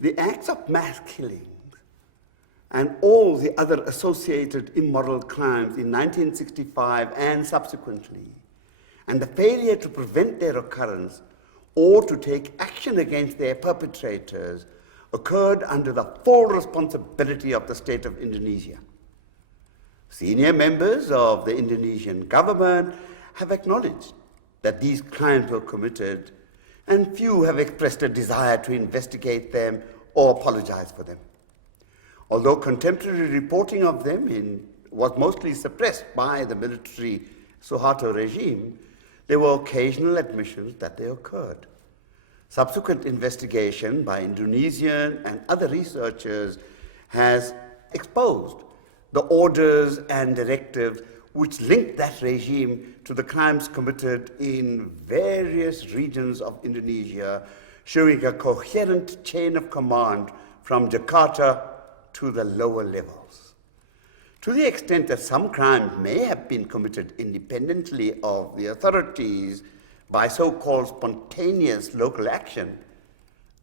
The acts of mass killing and all the other associated immoral crimes in 1965 and subsequently, and the failure to prevent their occurrence or to take action against their perpetrators occurred under the full responsibility of the state of Indonesia. Senior members of the Indonesian government have acknowledged that these crimes were committed, and few have expressed a desire to investigate them or apologize for them. Although contemporary reporting of them was mostly suppressed by the military Suharto regime, there were occasional admissions that they occurred. Subsequent investigation by Indonesian and other researchers has exposed the orders and directives which linked that regime to the crimes committed in various regions of Indonesia, showing a coherent chain of command from Jakarta to the lower levels. To the extent that some crimes may have been committed independently of the authorities by so-called spontaneous local action,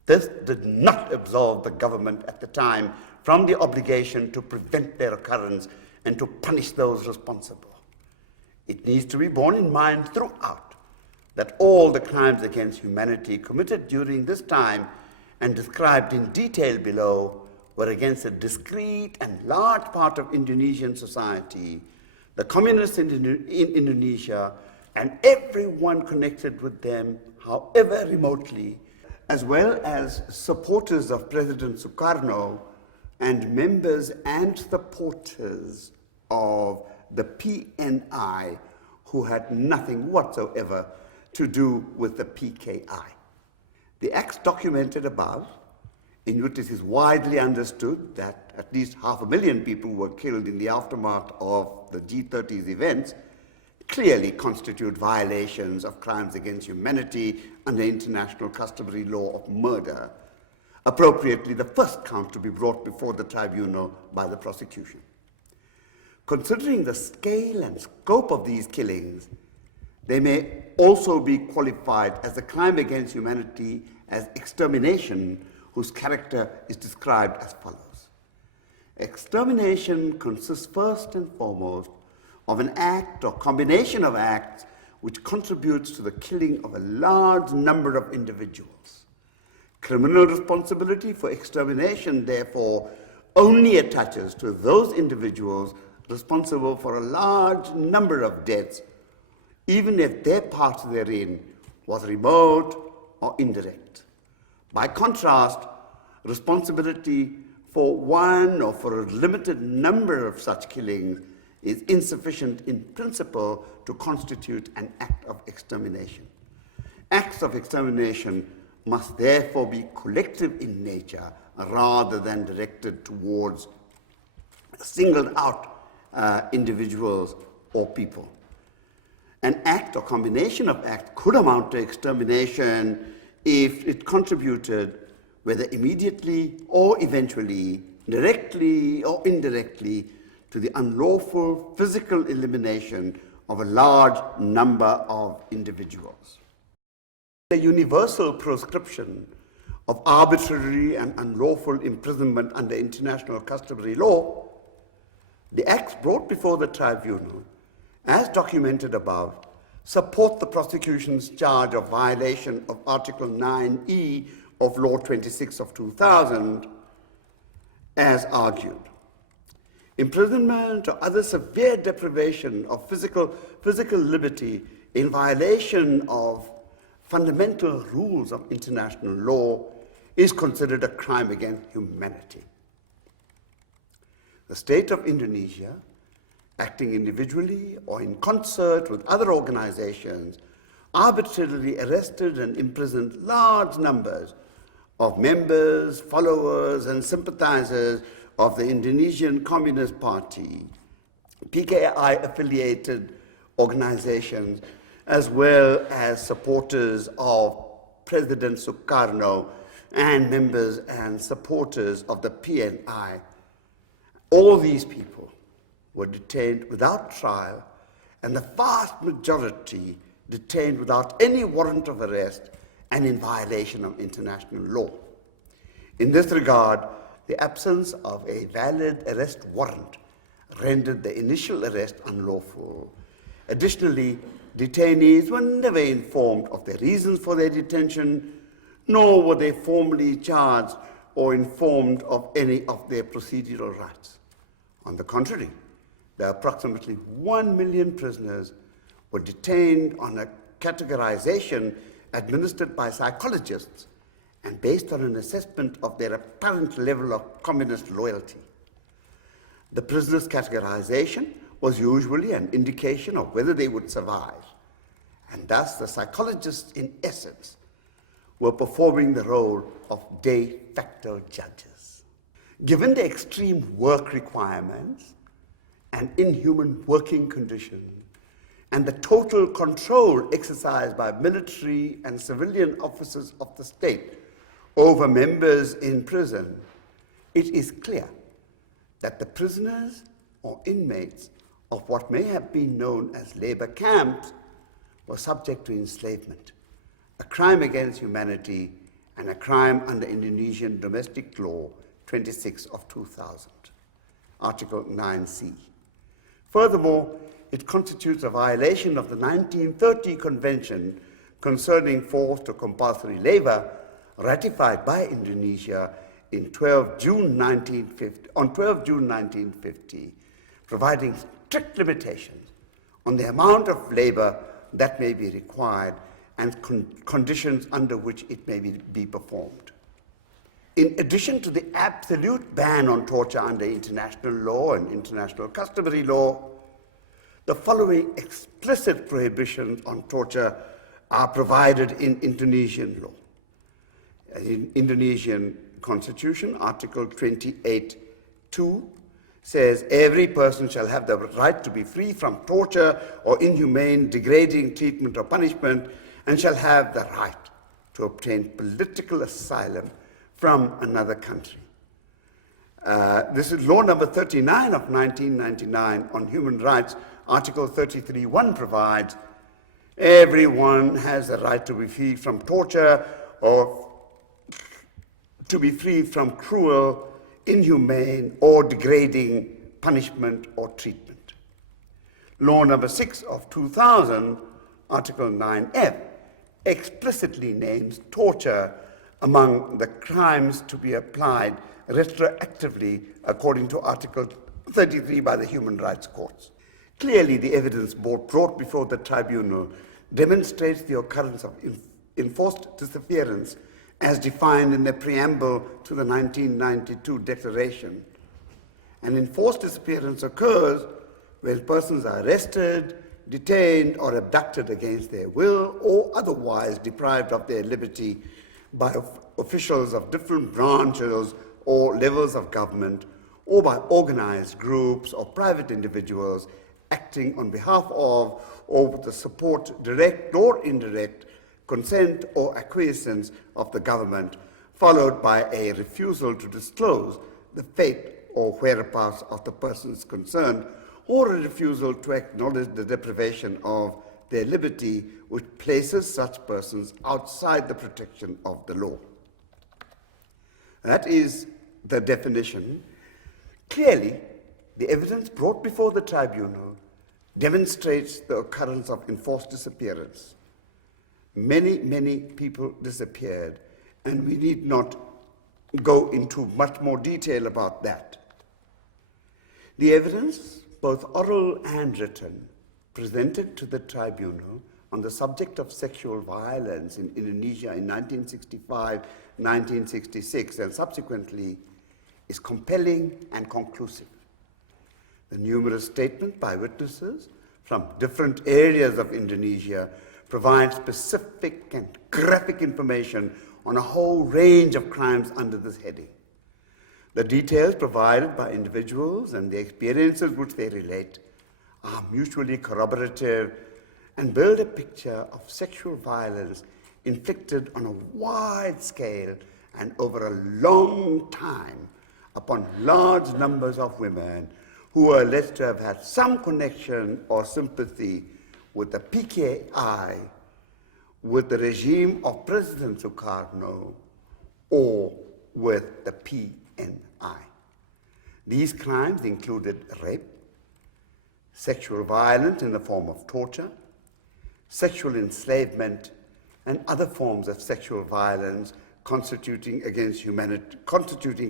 this did not absolve the government at the time from the obligation to prevent their occurrence and to punish those responsible. It needs to be borne in mind throughout that all the crimes against humanity committed during this time and described in detail below were against a discrete and large part of Indonesian society, the communists in Indonesia, and everyone connected with them, however remotely, as well as supporters of President Sukarno and members and supporters of the PNI who had nothing whatsoever to do with the PKI. The acts documented above, in which it is widely understood that at least 500,000 people were killed in the aftermath of the G30's events, clearly constitute violations of crimes against humanity under international customary law of murder, appropriately the first count to be brought before the tribunal by the prosecution. Considering the scale and scope of these killings, they may also be qualified as a crime against humanity as extermination, whose character is described as follows. Extermination consists first and foremost of an act or combination of acts which contributes to the killing of a large number of individuals. Criminal responsibility for extermination, therefore, only attaches to those individuals responsible for a large number of deaths, even if their part therein was remote or indirect. By contrast, responsibility for one or for a limited number of such killings is insufficient in principle to constitute an act of extermination. Acts of extermination must therefore be collective in nature rather than directed towards singled out individuals or people. An act or combination of acts could amount to extermination if it contributed, whether immediately or eventually, directly or indirectly, to the unlawful physical elimination of a large number of individuals. The universal proscription of arbitrary and unlawful imprisonment under international customary law, the acts brought before the tribunal, as documented above, support the prosecution's charge of violation of Article 9E of Law 26 of 2000, as argued. Imprisonment or other severe deprivation of physical liberty in violation of fundamental rules of international law is considered a crime against humanity. The state of Indonesia, acting individually or in concert with other organizations, arbitrarily arrested and imprisoned large numbers of members, followers, and sympathizers of the Indonesian Communist Party, PKI-affiliated organizations, as well as supporters of President Sukarno and members and supporters of the PNI. All these people were detained without trial, and the vast majority detained without any warrant of arrest and in violation of international law. In this regard, the absence of a valid arrest warrant rendered the initial arrest unlawful. Additionally, detainees were never informed of the reasons for their detention, nor were they formally charged or informed of any of their procedural rights. On the contrary, the approximately 1 million prisoners were detained on a categorization administered by psychologists and based on an assessment of their apparent level of communist loyalty. The prisoners' categorization was usually an indication of whether they would survive, and thus the psychologists, in essence, were performing the role of de facto judges. Given the extreme work requirements and inhuman working conditions, and the total control exercised by military and civilian officers of the state over members in prison, it is clear that the prisoners or inmates of what may have been known as labor camps were subject to enslavement, a crime against humanity and a crime under Indonesian Domestic Law 26 of 2000, Article 9C. Furthermore, it constitutes a violation of the 1930 Convention concerning forced or compulsory labor, ratified by Indonesia on 12 June 1950, providing strict limitations on the amount of labor that may be required and conditions under which it may be performed. In addition to the absolute ban on torture under international law and international customary law, the following explicit prohibitions on torture are provided in Indonesian law. In Indonesian Constitution, Article 28(2) says, every person shall have the right to be free from torture or inhumane, degrading treatment or punishment, and shall have the right to obtain political asylum from another country. This is law number 39 of 1999 on human rights. Article 33(1) provides, everyone has the right to be free from torture or to be free from cruel, inhumane, or degrading punishment or treatment. Law number 6 of 2000, Article 9F, explicitly names torture among the crimes to be applied retroactively according to Article 33 by the Human Rights Courts. Clearly, the evidence brought before the tribunal demonstrates the occurrence of enforced disappearance as defined in the preamble to the 1992 Declaration. An enforced disappearance occurs when persons are arrested, detained, or abducted against their will, or otherwise deprived of their liberty by officials of different branches or levels of government, or by organized groups or private individuals acting on behalf of or with the support, direct or indirect, consent or acquiescence of the government, followed by a refusal to disclose the fate or whereabouts of the persons concerned, or a refusal to acknowledge the deprivation of their liberty, which places such persons outside the protection of the law. That is the definition. Clearly, the evidence brought before the tribunal demonstrates the occurrence of enforced disappearance. Many, many people disappeared, and we need not go into much more detail about that. The evidence, both oral and written, presented to the tribunal on the subject of sexual violence in Indonesia in 1965, 1966, and subsequently, is compelling and conclusive. The numerous statements by witnesses from different areas of Indonesia provide specific and graphic information on a whole range of crimes under this heading. The details provided by individuals and the experiences which they relate are mutually corroborative and build a picture of sexual violence inflicted on a wide scale and over a long time upon large numbers of women who are alleged to have had some connection or sympathy with the PKI, with the regime of President Sukarno, or with the PNI. These crimes included rape, sexual violence in the form of torture, sexual enslavement, and other forms of sexual violence constituting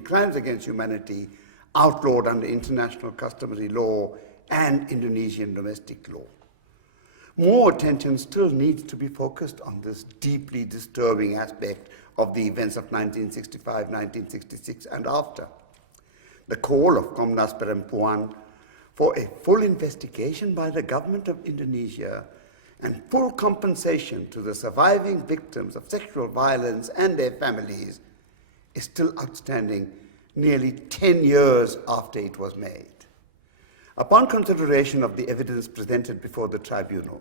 crimes against humanity outlawed under international customary law and Indonesian domestic law. More attention still needs to be focused on this deeply disturbing aspect of the events of 1965, 1966, and after. The call of Komnas Perempuan for a full investigation by the government of Indonesia and full compensation to the surviving victims of sexual violence and their families is still outstanding nearly 10 years after it was made. Upon consideration of the evidence presented before the tribunal,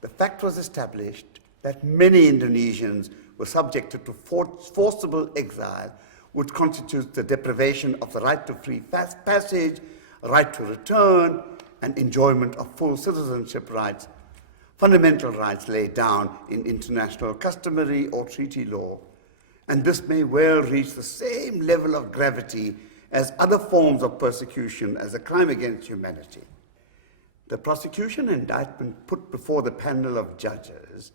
the fact was established that many Indonesians were subjected to forcible exile, which constitutes the deprivation of the right to free passage, right to return, and enjoyment of full citizenship rights, fundamental rights laid down in international customary or treaty law, and this may well reach the same level of gravity as other forms of persecution as a crime against humanity. The prosecution indictment put before the panel of judges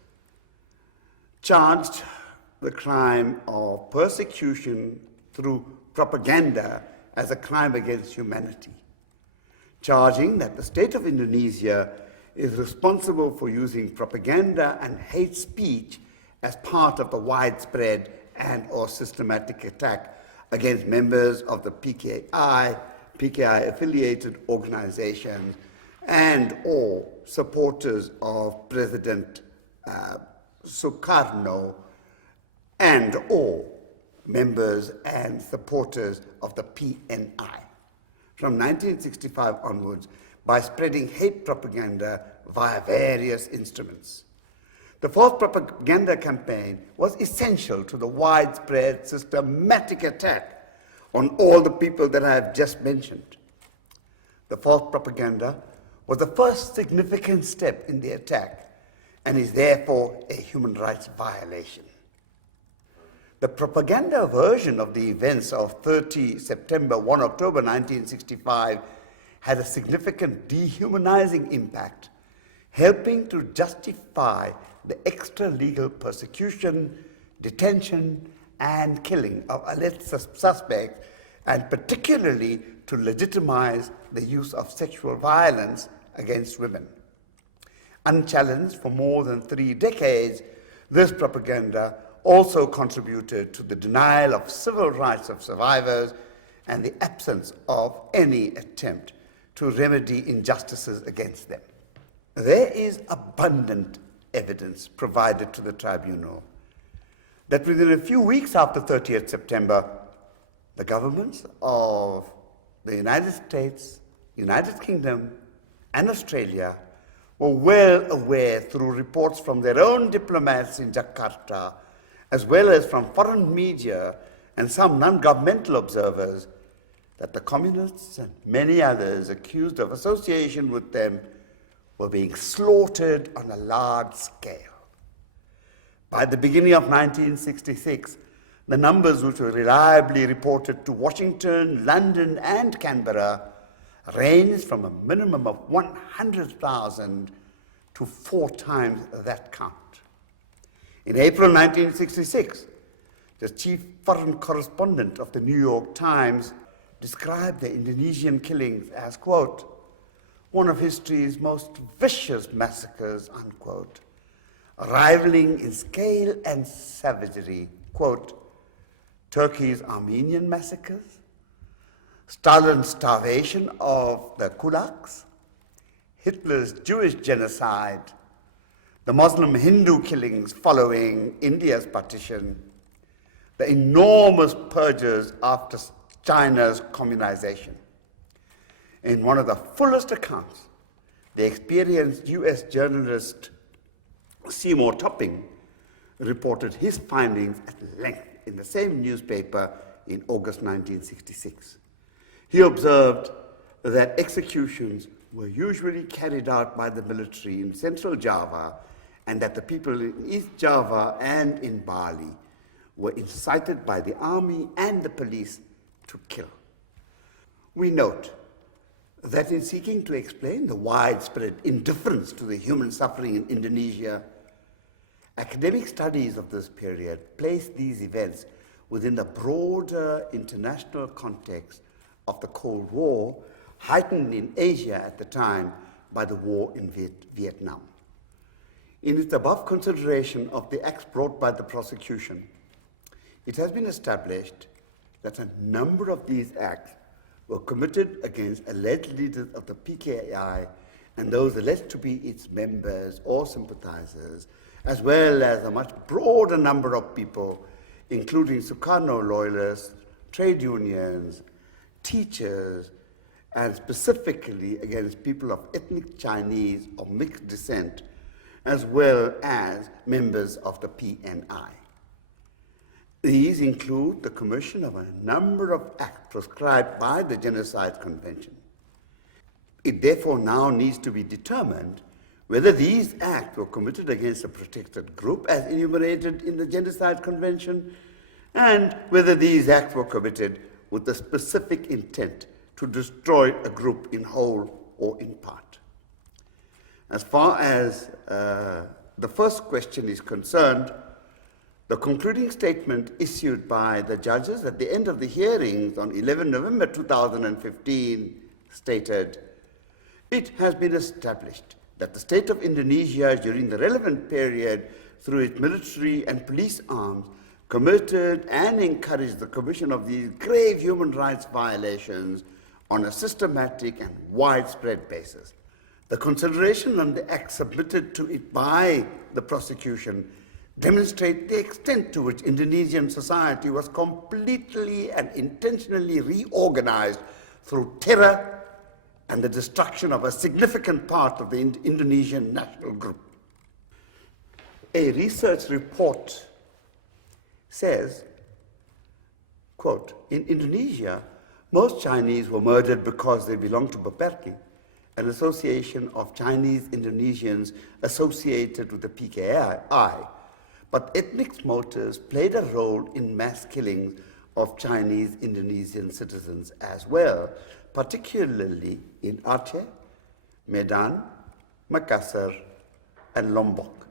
charged the crime of persecution through propaganda as a crime against humanity, charging that the state of Indonesia is responsible for using propaganda and hate speech as part of the widespread and or systematic attack against members of the PKI-affiliated organizations and or supporters of President Sukarno and or members and supporters of the PNI from 1965 onwards by spreading hate propaganda via various instruments. The false propaganda campaign was essential to the widespread systematic attack on all the people that I have just mentioned. The false propaganda was the first significant step in the attack and is therefore a human rights violation. The propaganda version of the events of 30 September, 1 October 1965 had a significant dehumanizing impact, helping to justify the extra-legal persecution, detention, and killing of alleged suspects, and particularly to legitimize the use of sexual violence against women. Unchallenged for more than 3 decades, this propaganda also contributed to the denial of civil rights of survivors and the absence of any attempt to remedy injustices against them. There is abundant evidence provided to the tribunal that within a few weeks after 30th September, the governments of the United States, United Kingdom, and Australia were well aware through reports from their own diplomats in Jakarta, as well as from foreign media and some non-governmental observers, that the communists and many others accused of association with them were being slaughtered on a large scale. By the beginning of 1966, the numbers which were reliably reported to Washington, London, and Canberra ranged from a minimum of 100,000 to 4 times that count. In April 1966, the chief foreign correspondent of the New York Times described the Indonesian killings as, quote, one of history's most vicious massacres, unquote, rivaling in scale and savagery, quote, Turkey's Armenian massacres, Stalin's starvation of the kulaks, Hitler's Jewish genocide, the Muslim Hindu killings following India's partition, the enormous purges after China's communization. In one of the fullest accounts, the experienced US journalist Seymour Topping reported his findings at length in the same newspaper in August 1966. He observed that executions were usually carried out by the military in central Java and that the people in East Java and in Bali were incited by the army and the police to kill. We note that in seeking to explain the widespread indifference to the human suffering in Indonesia, academic studies of this period place these events within the broader international context of the Cold War, heightened in Asia at the time by the war in Vietnam. In its above consideration of the acts brought by the prosecution, it has been established that a number of these acts were committed against alleged leaders of the PKI and those alleged to be its members or sympathizers, as well as a much broader number of people, including Sukarno loyalists, trade unions, teachers, and specifically against people of ethnic Chinese or mixed descent, as well as members of the PNI. These include the commission of a number of acts prescribed by the Genocide Convention. It therefore now needs to be determined whether these acts were committed against a protected group as enumerated in the Genocide Convention, and whether these acts were committed with the specific intent to destroy a group in whole or in part. As far as the first question is concerned, the concluding statement issued by the judges at the end of the hearings on 11 November 2015 stated, "It has been established that the state of Indonesia during the relevant period through its military and police arms committed and encouraged the commission of these grave human rights violations on a systematic and widespread basis. The consideration on the act submitted to it by the prosecution demonstrate the extent to which Indonesian society was completely and intentionally reorganized through terror and the destruction of a significant part of the Indonesian national group." A research report says, quote, "In Indonesia, most Chinese were murdered because they belonged to Baperki, an association of Chinese Indonesians associated with the PKI, but ethnic motives played a role in mass killings of Chinese Indonesian citizens as well, particularly in Aceh, Medan, Makassar, and Lombok.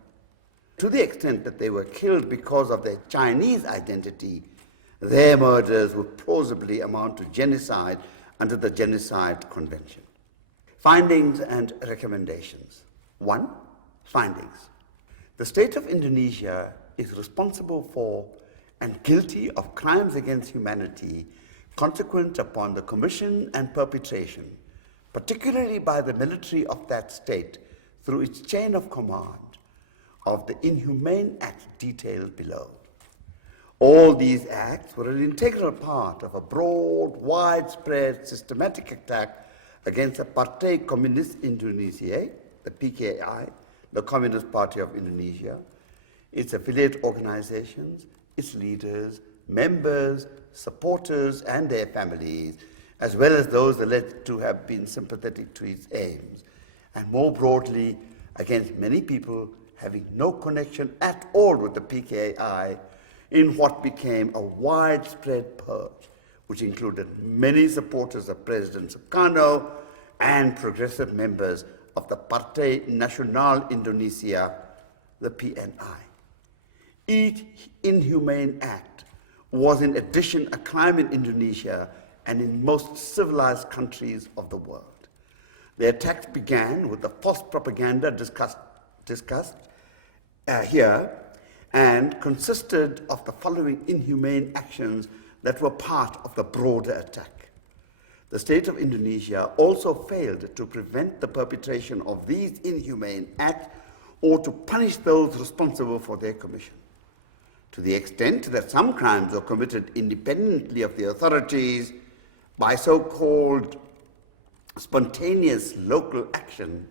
To the extent that they were killed because of their Chinese identity, their murders would plausibly amount to genocide under the Genocide Convention." Findings and recommendations. 1. Findings. The state of Indonesia is responsible for and guilty of crimes against humanity consequent upon the commission and perpetration, particularly by the military of that state through its chain of command, of the inhumane acts detailed below. All these acts were an integral part of a broad, widespread, systematic attack against the Partai Komunis Indonesia, the PKI, the Communist Party of Indonesia, its affiliate organizations, its leaders, members, supporters, and their families, as well as those alleged to have been sympathetic to its aims, and more broadly, against many people having no connection at all with the PKI in what became a widespread purge, which included many supporters of President Sukarno and progressive members of the Partai Nasional Indonesia, the PNI. Each inhumane act was in addition a crime in Indonesia and in most civilized countries of the world. The attacks began with the false propaganda discussed here and consisted of the following inhumane actions that were part of the broader attack. The state of Indonesia also failed to prevent the perpetration of these inhumane acts or to punish those responsible for their commission. To the extent that some crimes were committed independently of the authorities by so-called spontaneous local action,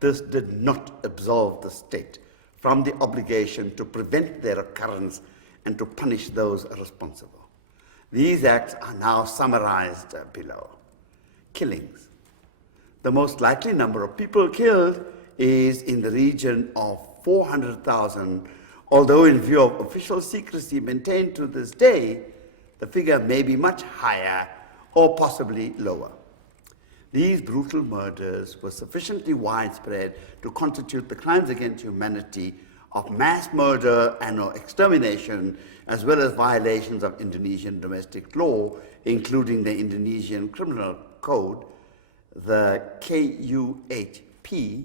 this did not absolve the state from the obligation to prevent their occurrence and to punish those responsible. These acts are now summarized below. Killings. The most likely number of people killed is in the region of 400,000 although in view of official secrecy maintained to this day, the figure may be much higher or possibly lower. These brutal murders were sufficiently widespread to constitute the crimes against humanity of mass murder and or extermination, as well as violations of Indonesian domestic law, including the Indonesian Criminal Code, the KUHP,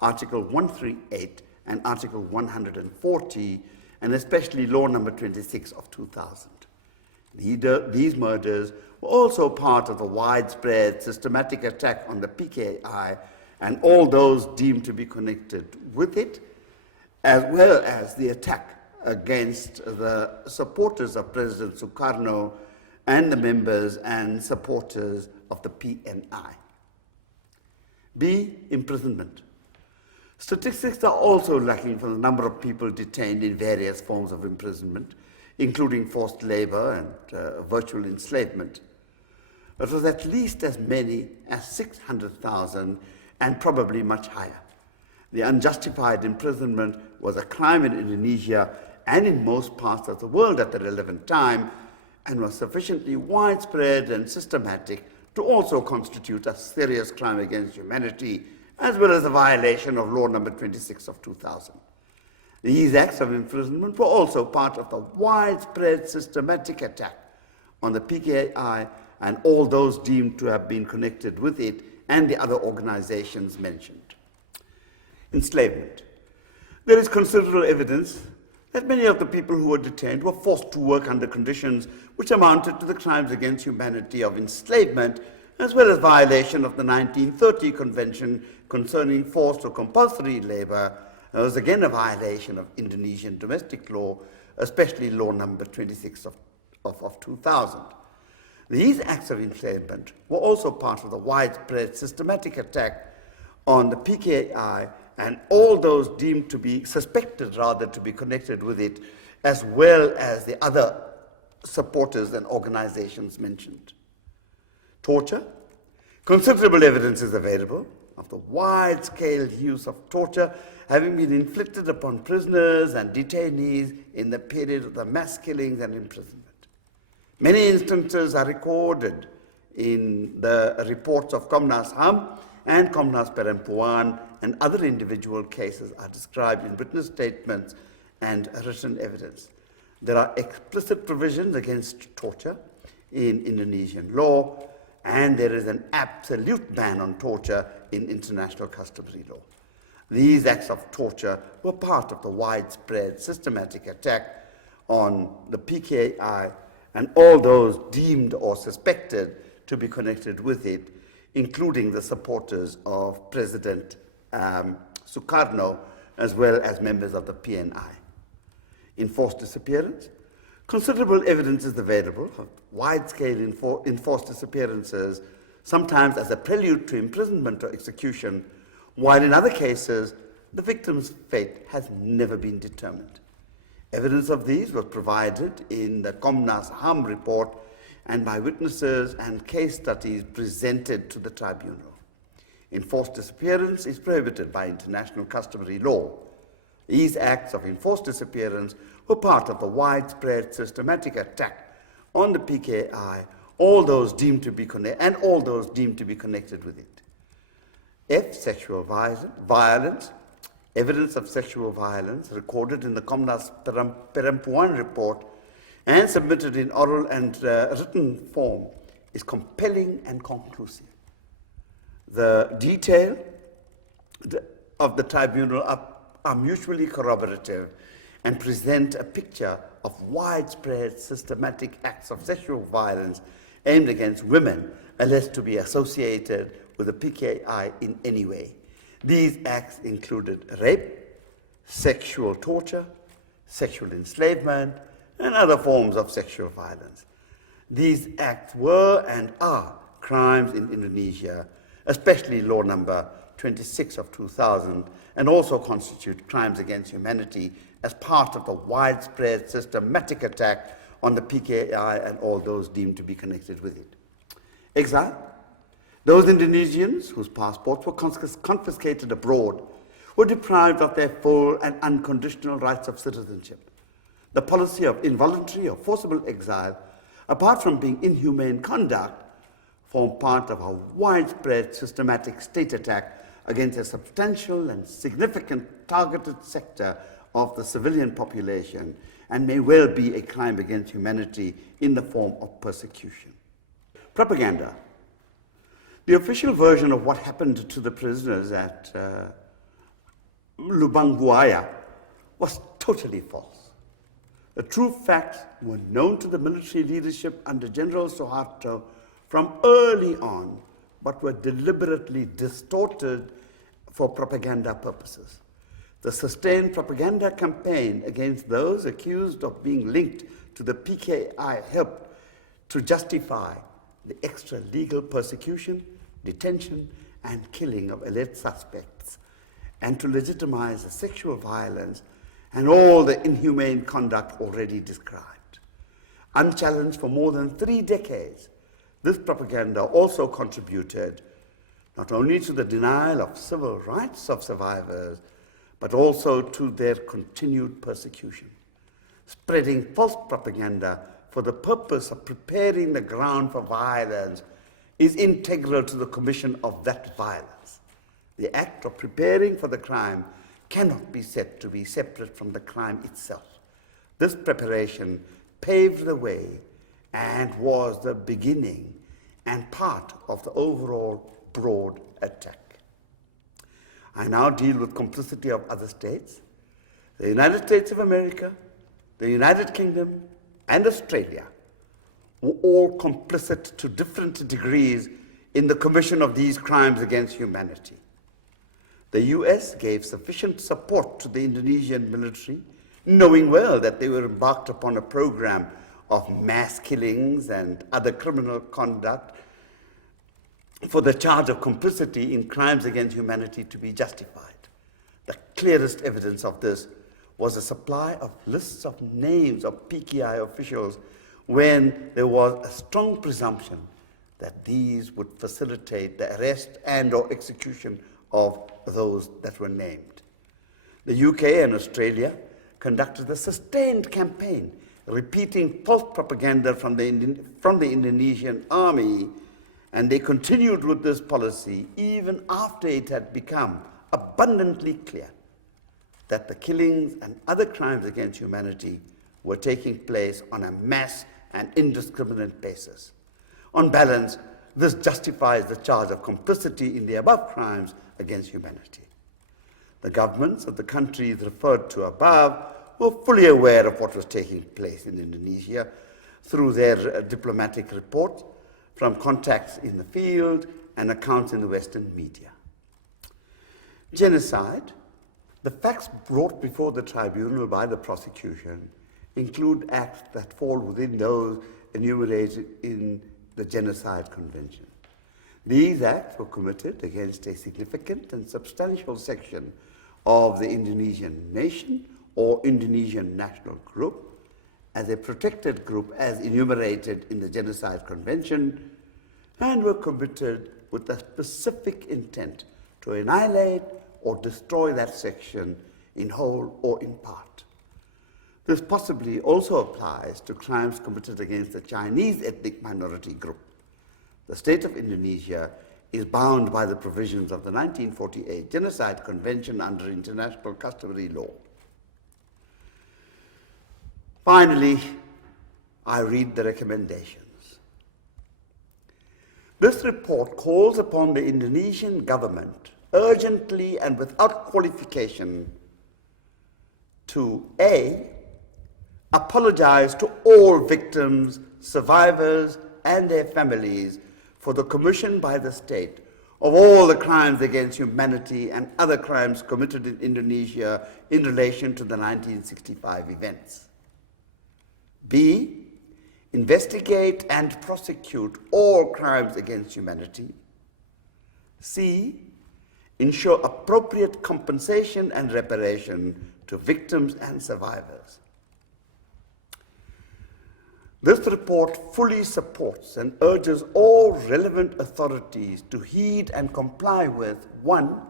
Article 138 and Article 140, and especially Law Number 26 of 2000. These murders were also part of the widespread systematic attack on the PKI and all those deemed to be connected with it, as well as the attack against the supporters of President Sukarno and the members and supporters of the PNI. B. Imprisonment. Statistics are also lacking for the number of people detained in various forms of imprisonment, including forced labor and virtual enslavement. It was at least as many as 600,000 and probably much higher. The unjustified imprisonment was a crime in Indonesia and in most parts of the world at the relevant time, and was sufficiently widespread and systematic to also constitute a serious crime against humanity, as well as a violation of Law Number 26 of 2000. These acts of imprisonment were also part of the widespread systematic attack on the PKI and all those deemed to have been connected with it and the other organizations mentioned. Enslavement. There is considerable evidence that many of the people who were detained were forced to work under conditions which amounted to the crimes against humanity of enslavement, as well as violation of the 1930 Convention concerning forced or compulsory labor. It was again a violation of Indonesian domestic law, especially Law Number 26 of 2000. These acts of enslavement were also part of the widespread systematic attack on the PKI and all those deemed to be suspected, rather, to be connected with it, as well as the other supporters and organizations mentioned. Torture. Considerable evidence is available of the wide-scale use of torture having been inflicted upon prisoners and detainees in the period of the mass killings and imprisonment. Many instances are recorded in the reports of Komnas HAM and Komnas Perempuan, and other individual cases are described in witness statements and written evidence. There are explicit provisions against torture in Indonesian law, and there is an absolute ban on torture in international customary law. These acts of torture were part of the widespread systematic attack on the PKI and all those deemed or suspected to be connected with it, including the supporters of President Sukarno, as well as members of the PNI. Enforced disappearance. Considerable evidence is available of wide-scale enforced disappearances, sometimes as a prelude to imprisonment or execution, while in other cases, the victim's fate has never been determined. Evidence of these was provided in the Komnas HAM report and by witnesses and case studies presented to the tribunal. Enforced disappearance is prohibited by international customary law. These acts of enforced disappearance were part of the widespread systematic attack on the PKI, all those deemed to be connected with it. F. Sexual violence. Evidence of sexual violence recorded in the Komnas Perempuan report and submitted in oral and written form is compelling and conclusive. The detail of the tribunal are mutually corroborative and present a picture of widespread systematic acts of sexual violence aimed against women alleged to be associated with the PKI in any way. These acts included rape, sexual torture, sexual enslavement, and other forms of sexual violence. These acts were and are crimes in Indonesia, especially Law Number 26 of 2000, and also constitute crimes against humanity as part of the widespread systematic attack on the PKI and all those deemed to be connected with it. Exile. Those Indonesians whose passports were confiscated abroad were deprived of their full and unconditional rights of citizenship. The policy of involuntary or forcible exile, apart from being inhumane conduct, formed part of a widespread systematic state attack against a substantial and significant targeted sector of the civilian population, and may well be a crime against humanity in the form of persecution. Propaganda. The official version of what happened to the prisoners at Lubangbuaya was totally false. The true facts were known to the military leadership under General Suharto from early on, but were deliberately distorted for propaganda purposes. The sustained propaganda campaign against those accused of being linked to the PKI helped to justify the extra-legal persecution, detention, and killing of alleged suspects, and to legitimize the sexual violence and all the inhumane conduct already described. Unchallenged for more than 3 decades, this propaganda also contributed not only to the denial of civil rights of survivors, but also to their continued persecution. Spreading false propaganda for the purpose of preparing the ground for violence is integral to the commission of that violence. The act of preparing for the crime cannot be said to be separate from the crime itself. This preparation paved the way and was the beginning and part of the overall broad attack. I now deal with complicity of other states. The United States of America, the United Kingdom, and Australia were all complicit to different degrees in the commission of these crimes against humanity. The US gave sufficient support to the Indonesian military, knowing well that they were embarked upon a program of mass killings and other criminal conduct for the charge of complicity in crimes against humanity to be justified. The clearest evidence of this was a supply of lists of names of PKI officials when there was a strong presumption that these would facilitate the arrest and or execution of those that were named. The UK and Australia conducted a sustained campaign repeating false propaganda from the Indonesian army, and they continued with this policy even after it had become abundantly clear that the killings and other crimes against humanity were taking place on a mass and indiscriminate basis. On balance, this justifies the charge of complicity in the above crimes against humanity. The governments of the countries referred to above were fully aware of what was taking place in Indonesia through their diplomatic reports, from contacts in the field and accounts in the Western media. Genocide. The facts brought before the tribunal by the prosecution include acts that fall within those enumerated in the Genocide Convention. These acts were committed against a significant and substantial section of the Indonesian nation or Indonesian national group as a protected group as enumerated in the Genocide Convention, and were committed with a specific intent to annihilate or destroy that section in whole or in part. This possibly also applies to crimes committed against the Chinese ethnic minority group. The state of Indonesia is bound by the provisions of the 1948 Genocide Convention under international customary law. Finally, I read the recommendations. This report calls upon the Indonesian government urgently and without qualification to A, apologize to all victims, survivors, and their families for the commission by the state of all the crimes against humanity and other crimes committed in Indonesia in relation to the 1965 events. B, investigate and prosecute all crimes against humanity. C, ensure appropriate compensation and reparation to victims and survivors. This report fully supports and urges all relevant authorities to heed and comply with 1,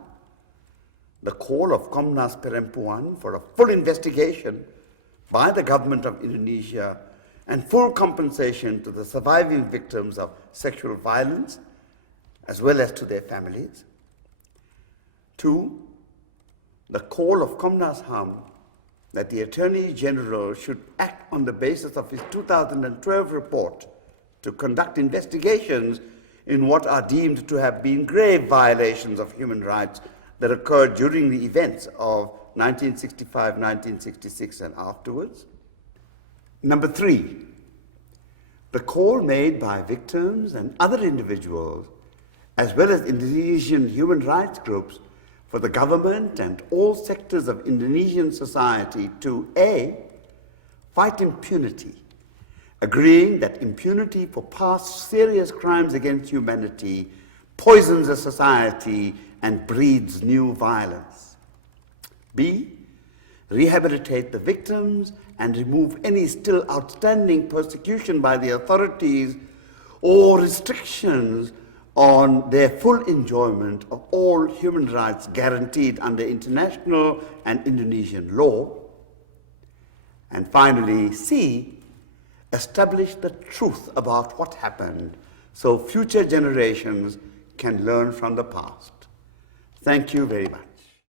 the call of Komnas Perempuan for a full investigation by the government of Indonesia and full compensation to the surviving victims of sexual violence, as well as to their families. 2, the call of Komnas HAM that the Attorney General should act on the basis of his 2012 report to conduct investigations in what are deemed to have been grave violations of human rights that occurred during the events of 1965, 1966 and afterwards. Number 3, the call made by victims and other individuals, as well as Indonesian human rights groups, for the government and all sectors of Indonesian society to A, fight impunity, agreeing that impunity for past serious crimes against humanity poisons a society and breeds new violence. B, rehabilitate the victims and remove any still outstanding persecution by the authorities or restrictions on their full enjoyment of all human rights guaranteed under international and Indonesian law. And finally, C, establish the truth about what happened so future generations can learn from the past. Thank you very much.